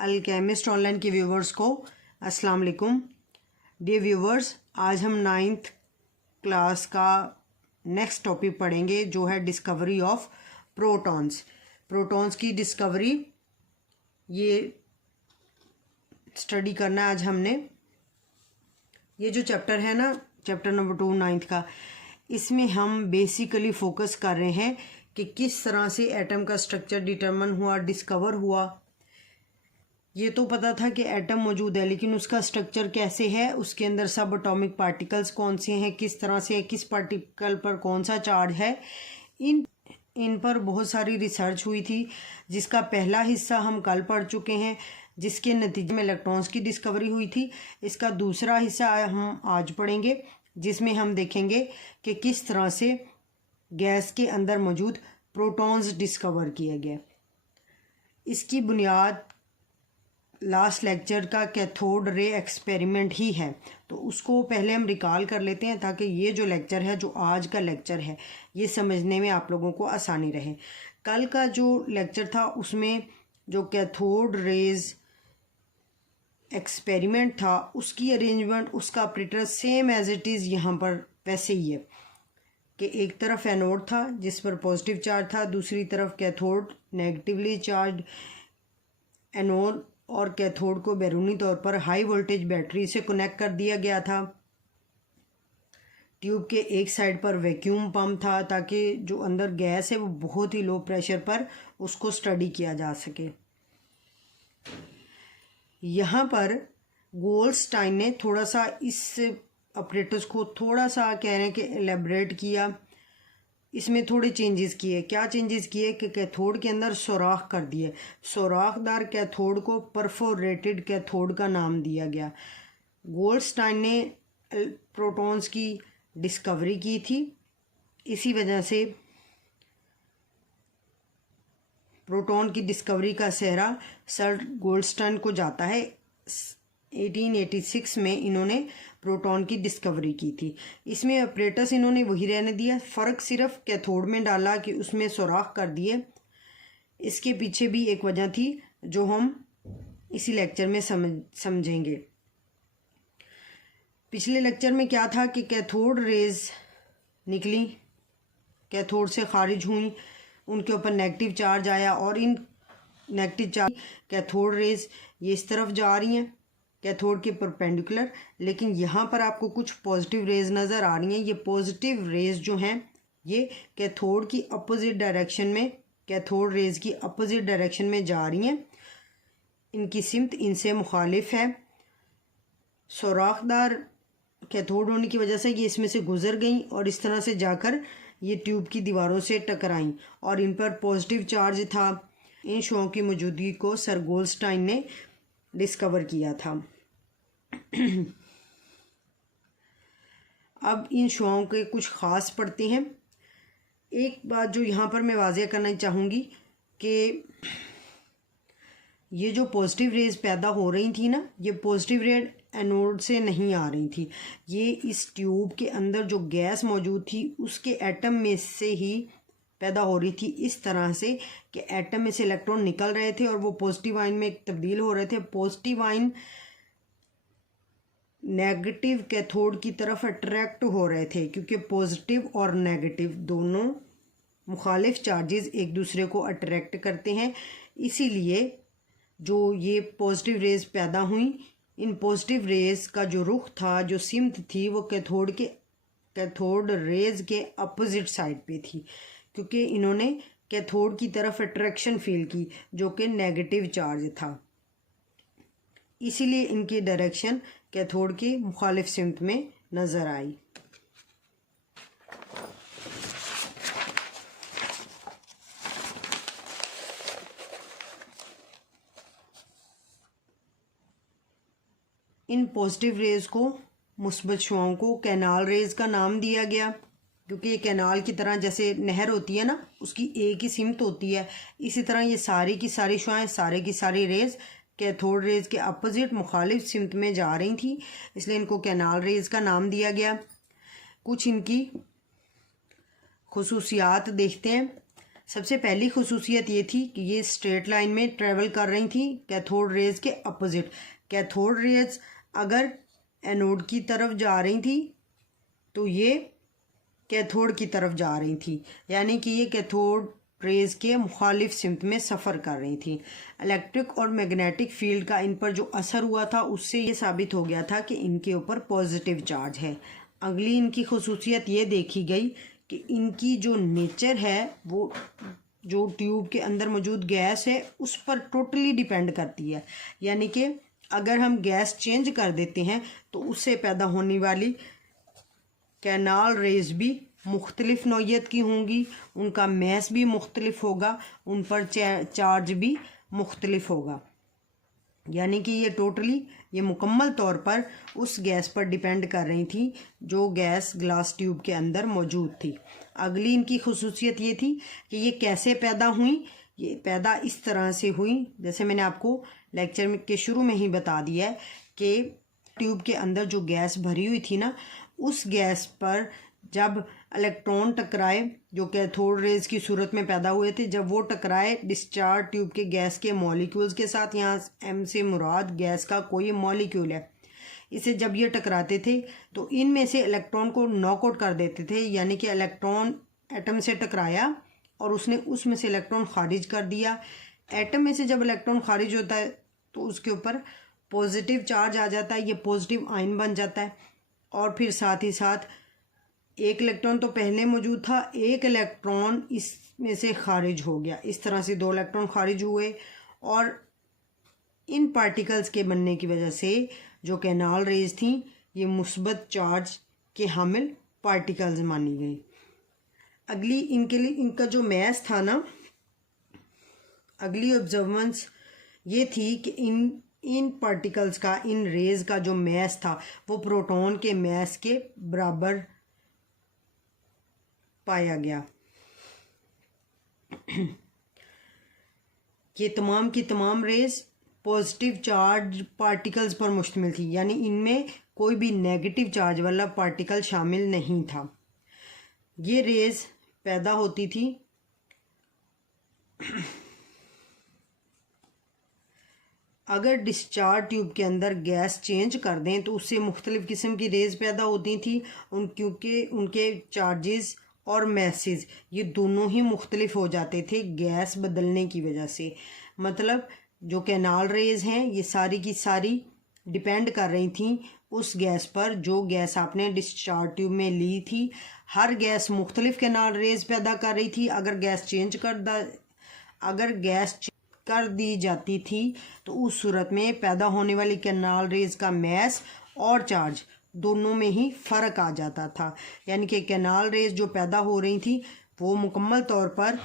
Alchemist online के viewers को अस्सलाम वालेकुम। डियर व्यूवर्स, आज हम 9th क्लास का नेक्स्ट टॉपिक पढ़ेंगे जो है डिस्कवरी ऑफ प्रोटॉन्स। प्रोटॉन्स की डिस्कवरी ये स्टडी करना है आज हमने। ये जो चैप्टर है ना, चैप्टर नंबर 2 9th का, इसमें हम बेसिकली फोकस कर रहे हैं कि किस तरह से एटम का स्ट्रक्चर डिटरमिन हुआ, डिस्कवर हुआ। ये तो पता था कि एटम मौजूद है, लेकिन उसका स्ट्रक्चर कैसे है, उसके अंदर सब एटॉमिक पार्टिकल्स कौन से हैं, किस तरह से है, किस पार्टिकल पर कौन सा चार्ज है, इन पर बहुत सारी रिसर्च हुई थी, जिसका पहला हिस्सा हम कल पढ़ चुके हैं, जिसके नतीजे में इलेक्ट्रॉन्स की डिस्कवरी हुई थी। इसका दूसरा हिस्सा हम आज पढ़ेंगे, जिसमें हम देखेंगे कि किस तरह से गैस के अंदर मौजूद प्रोटॉन्स डिस्कवर किए गए। इसकी बुनियाद लास्ट लेक्चर का कैथोड रे एक्सपेरिमेंट ही है, तो उसको पहले हम रिकॉल कर लेते हैं ताकि ये जो लेक्चर है, जो आज का लेक्चर है, ये समझने में आप लोगों को आसानी रहे। कल का जो लेक्चर था उसमें जो कैथोड रेज एक्सपेरिमेंट था, उसकी अरेंजमेंट, उसका operator same as it is यहाँ पर वैसे ही है कि एक तरफ एनोड था जिस पर पॉजिटिव चार्ज था, दूसरी तरफ कैथोड नेगेटिवली चार्ज। एनोड और कैथोड को बैरूनी तौर पर हाई वोल्टेज बैटरी से कनेक्ट कर दिया गया था। ट्यूब के एक साइड पर वैक्यूम पंप था ताकि जो अंदर गैस है वो बहुत ही लो प्रेशर पर उसको स्टडी किया जा सके। यहाँ पर गोल्डस्टाइन ने थोड़ा सा इस ऑपरेटर्स को थोड़ा सा कह रहे हैं कि एलेबरेट किया, इसमें थोड़े चेंजेस किए। क्या चेंजेस किए कि कैथोड के अंदर सुराख कर दिए। सुराखदार कैथोड को परफोरेटेड कैथोड का नाम दिया गया। गोल्डस्टाइन ने प्रोटॉन्स की डिस्कवरी की थी, इसी वजह से प्रोटॉन की डिस्कवरी का सेहरा सर गोल्डस्टाइन को जाता है। 1886 में इन्होंने प्रोटॉन की डिस्कवरी की थी। इसमें ऑपरेटर्स इन्होंने वही रहने दिया, फ़र्क सिर्फ कैथोड में डाला कि उसमें सुराख कर दिए। इसके पीछे भी एक वजह थी जो हम इसी लेक्चर में समझेंगे। पिछले लेक्चर में क्या था कि कैथोड रेज निकली, कैथोड से खारिज हुई, उनके ऊपर नेगेटिव चार्ज आया और इन नेगेटिव चार्ज कैथोड रेज ये इस तरफ जा रही हैं कैथोड के परपेंडिकुलर, लेकिन यहाँ पर आपको कुछ पॉजिटिव रेज नज़र आ रही हैं। ये पॉजिटिव रेज जो हैं ये कैथोड की अपोजिट डायरेक्शन में, कैथोड रेज की अपोजिट डायरेक्शन में जा रही हैं। इनकी सिमत इनसे मुखालिफ है। सुराखदार कैथोड होने की वजह से ये इसमें से गुजर गई और इस तरह से जाकर ये ट्यूब की दीवारों से टकराईं और इन पर पॉजिटिव चार्ज था। इन शों की मौजूदगी को सर गोल्डस्टाइन ने डिस्कवर किया था। अब इन शों के कुछ ख़ास पढ़ते हैं। एक बात जो यहाँ पर मैं वाज़ेह करना चाहूँगी कि ये जो पॉजिटिव रेज पैदा हो रही थी ना, ये पॉजिटिव रेज एनोड से नहीं आ रही थी, ये इस ट्यूब के अंदर जो गैस मौजूद थी उसके एटम में से ही पैदा हो रही थी। इस तरह से कि एटम में से इलेक्ट्रॉन निकल रहे थे और वो पॉजिटिव आयन में तब्दील हो रहे थे। पॉजिटिव आयन नेगेटिव कैथोड की तरफ अट्रैक्ट हो रहे थे, क्योंकि पॉजिटिव और नेगेटिव दोनों मुखालिफ चार्जेस एक दूसरे को अट्रैक्ट करते हैं। इसीलिए जो ये पॉजिटिव रेज पैदा हुई, इन पॉजिटिव रेज का जो रुख था, जो सिमत थी, वो कैथोड रेज के अपोजिट साइड पे थी, क्योंकि इन्होंने कैथोड की तरफ अट्रैक्शन फील की जो कि नेगेटिव चार्ज था। इसीलिए इनकी डायरेक्शन कैथोड की मुखालिफ सिमत में नज़र आई। इन पॉजिटिव रेज को, मुस्बत शुआओं को कैनाल रेज का नाम दिया गया, क्योंकि ये कैनाल की तरह जैसे नहर होती है ना, उसकी एक ही सिमत होती है। इसी तरह ये सारी की सारी शुआएं, सारे की सारी रेज कैथोड रेज के अपोजिट मुखालिफ सिमत में जा रही थी, इसलिए इनको कैनाल रेज का नाम दिया गया। कुछ इनकी खुसूसियात देखते हैं। सबसे पहली खुसूसियत ये थी कि ये स्ट्रेट लाइन में ट्रेवल कर रही थी कैथोड रेज के अपोजिट। कैथोड रेज अगर एनोड की तरफ जा रही थी तो ये कैथोड की तरफ जा रही थी, यानी कि ये कैथोड रेज के मुखालिफ सिमत में सफ़र कर रही थी। इलेक्ट्रिक और मैग्नेटिक फील्ड का इन पर जो असर हुआ था उससे ये साबित हो गया था कि इनके ऊपर पॉजिटिव चार्ज है। अगली इनकी खुसूसियत ये देखी गई कि इनकी जो नेचर है वो जो ट्यूब के अंदर मौजूद गैस है उस पर टोटली डिपेंड करती है, यानी कि अगर हम गैस चेंज कर देते हैं तो उससे पैदा होने वाली कैनाल रेज भी मुख्तलिफ नौइयत की होंगी, उनका मैस भी मुख्तलिफ होगा, उन पर चार्ज भी मुख्तलिफ होगा, यानी कि ये मुकम्मल तौर पर उस गैस पर डिपेंड कर रही थी जो गैस ग्लास ट्यूब के अंदर मौजूद थी। अगली इनकी खुसूसियत ये थी कि ये कैसे पैदा हुई। ये पैदा इस तरह से हुई, जैसे मैंने आपको लेक्चर के शुरू में ही बता दिया है कि ट्यूब के अंदर जो गैस भरी हुई थी ना, उस गैस पर जब इलेक्ट्रॉन टकराए जो कैथोड रेज की सूरत में पैदा हुए थे, जब वो टकराए डिस्चार्ज ट्यूब के गैस के मॉलिक्यूल्स के साथ, यहाँ एम से मुराद गैस का कोई मॉलिक्यूल है, इसे जब ये टकराते थे तो इनमें से इलेक्ट्रॉन को नॉकआउट कर देते थे, यानी कि इलेक्ट्रॉन एटम से टकराया और उसने उसमें से इलेक्ट्रॉन खारिज कर दिया। एटम में से जब इलेक्ट्रॉन खारिज होता है तो उसके ऊपर पॉजिटिव चार्ज आ जाता है, ये पॉजिटिव आयन बन जाता है, और फिर साथ ही साथ एक इलेक्ट्रॉन तो पहले मौजूद था, एक इलेक्ट्रॉन इसमें से खारिज हो गया। इस तरह से 2 इलेक्ट्रॉन खारिज हुए और इन पार्टिकल्स के बनने की वजह से जो कैनाल रेज थी ये मुस्बत चार्ज के हामिल पार्टिकल्स मानी गई। अगली इनके लिए इनका जो मैस था ना, अगली ऑब्जर्वेंस ये थी कि इन पार्टिकल्स का, इन रेज का जो मैस था वो प्रोटॉन के मैस के बराबर पाया गया। ये तमाम की तमाम रेज पॉजिटिव चार्ज पार्टिकल्स पर मुश्तमिल थी, यानी इनमें कोई भी नेगेटिव चार्ज वाला पार्टिकल शामिल नहीं था। ये रेज पैदा होती थी अगर डिस्चार्ज ट्यूब के अंदर गैस चेंज कर दें तो उससे मुख्तलिफ़ किस्म की रेज पैदा होती थी, क्योंकि उनके चार्जेस और मैसेज ये दोनों ही मुख्तलिफ हो जाते थे गैस बदलने की वजह से। मतलब जो कैनाल रेज हैं ये सारी की सारी डिपेंड कर रही थी उस गैस पर जो गैस आपने डिस्चार्ज ट्यूब में ली थी। हर गैस मुख्तलिफ कैनाल रेज पैदा कर रही थी। अगर गैस कर दी जाती थी तो उस सूरत में पैदा होने वाली कैनाल रेज का मैस और चार्ज दोनों में ही फ़र्क आ जाता था, यानी कि कैनाल रेज जो पैदा हो रही थी वो मुकम्मल तौर पर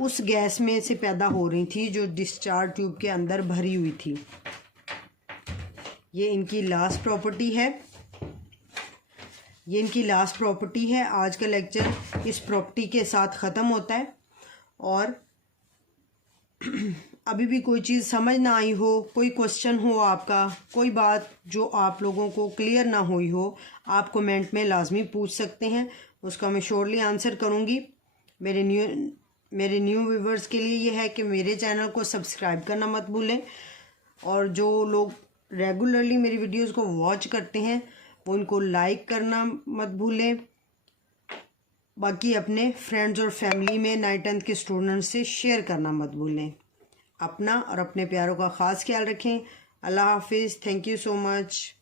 उस गैस में से पैदा हो रही थी जो डिस्चार्ज ट्यूब के अंदर भरी हुई थी। ये इनकी लास्ट प्रॉपर्टी है। आज का लेक्चर इस प्रॉपर्टी के साथ ख़त्म होता है। और अभी भी कोई चीज़ समझ ना आई हो, कोई क्वेश्चन हो आपका, कोई बात जो आप लोगों को क्लियर ना हुई हो, आप कमेंट में लाजमी पूछ सकते हैं, उसका मैं श्योरली आंसर करूँगी। मेरे न्यू व्यूवर्स के लिए ये है कि मेरे चैनल को सब्सक्राइब करना मत भूलें, और जो लोग रेगुलरली मेरी वीडियोस को वॉच करते हैं वो इनको लाइक करना मत भूलें। बाकी अपने फ्रेंड्स और फैमिली में 9th 10th के स्टूडेंट्स से शेयर करना मत भूलें। अपना और अपने प्यारों का ख़ास ख्याल रखें। अल्लाह हाफिज़। Thank you so much.